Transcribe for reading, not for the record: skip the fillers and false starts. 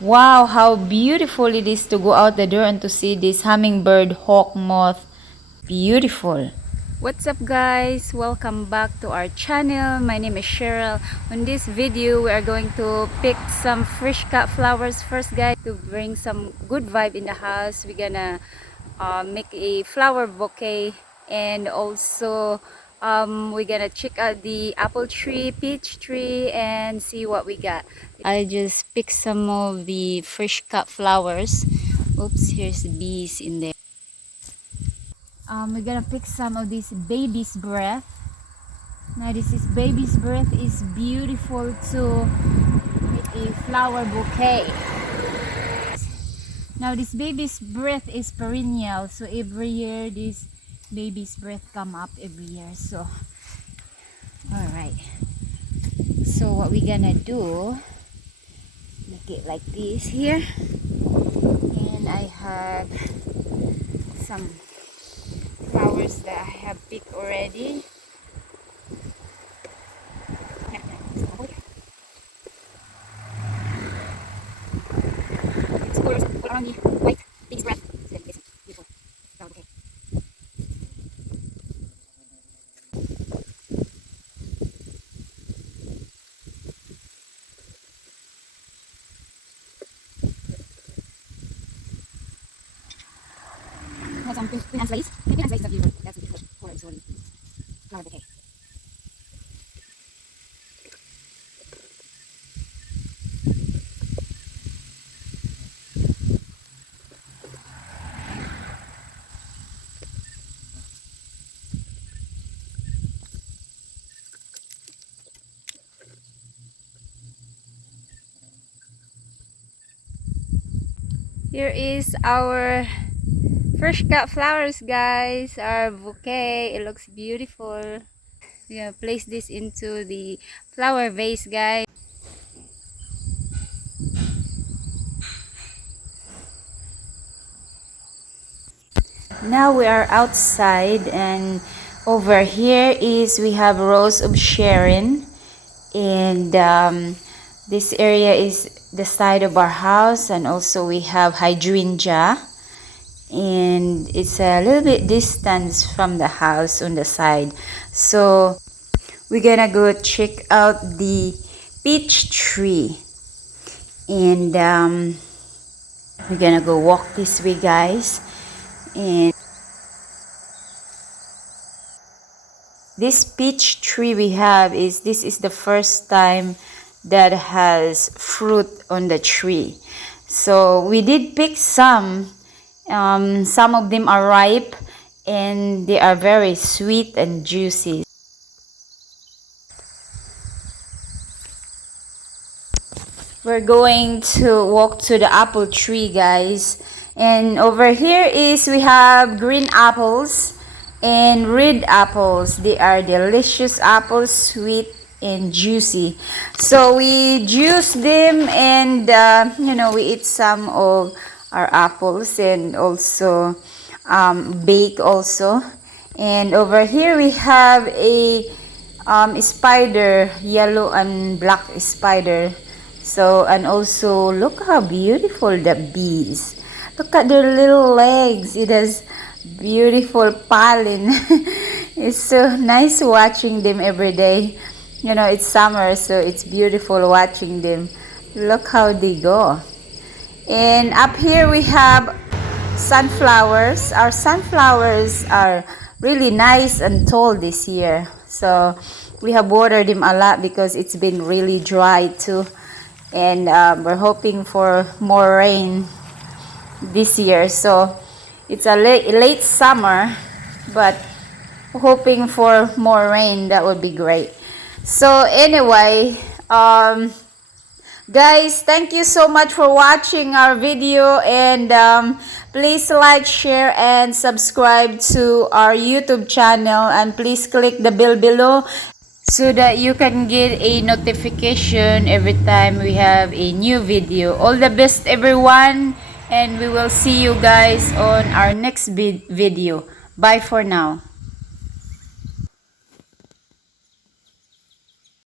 Wow, how beautiful it is to go out the door and to see this hummingbird hawk moth. Beautiful. What's up guys? Welcome back to our channel. My name is Cheryl. On this video, we are going to pick some fresh cut flowers first guys to bring some good vibe in the house. We're gonna make a flower bouquet, and also we're gonna check out the apple tree, peach tree, and see what we got. I just picked some of the fresh cut flowers. Oops, here's bees in there. We're gonna pick some of this baby's breath. Now this is baby's breath is beautiful to make a flower bouquet. Now this baby's breath is perennial, so every year this baby's breath come up every year. So all right, so what we gonna do, make it like this here, and I have some flowers that I have picked already. It's colors around the white baby's breath. Beautiful. Okay. Have some queen and lace. Queen and lace is a beautiful. That's a beautiful color. It's really flower bouquet. Here is our fresh cut flowers guys, our bouquet. It looks beautiful. We're gonna place this into the flower vase guys. Now we are outside, and over here is we have Rose of Sharon, and this area is the side of our house, and also we have hydrangea, and it's a little bit distance from the house on the side. So we're gonna go check out the peach tree, and we're gonna go walk this way guys. And this peach tree we have is, this is the first time that has fruit on the tree. So we did pick some of them are ripe and they are very sweet and juicy. We're going to walk to the apple tree guys, and over here is we have green apples and red apples. They are delicious apples, sweet and juicy. So we juice them, and we eat some of our apples, and also bake also. And over here we have a spider, yellow and black spider. So, and also look how beautiful the bees. Look at their little legs. It has beautiful pollen. It's so nice watching them every day. It's summer, so it's beautiful watching them. Look how they go. And up here we have sunflowers. Our sunflowers are really nice and tall this year. So we have watered them a lot because it's been really dry too. And we're hoping for more rain this year. So it's a late summer, but hoping for more rain. That would be great. So anyway, guys, thank you so much for watching our video, and please like, share and subscribe to our YouTube channel, and please click the bell below so that you can get a notification every time we have a new video. All the best everyone, and we will see you guys on our next video. Bye for now.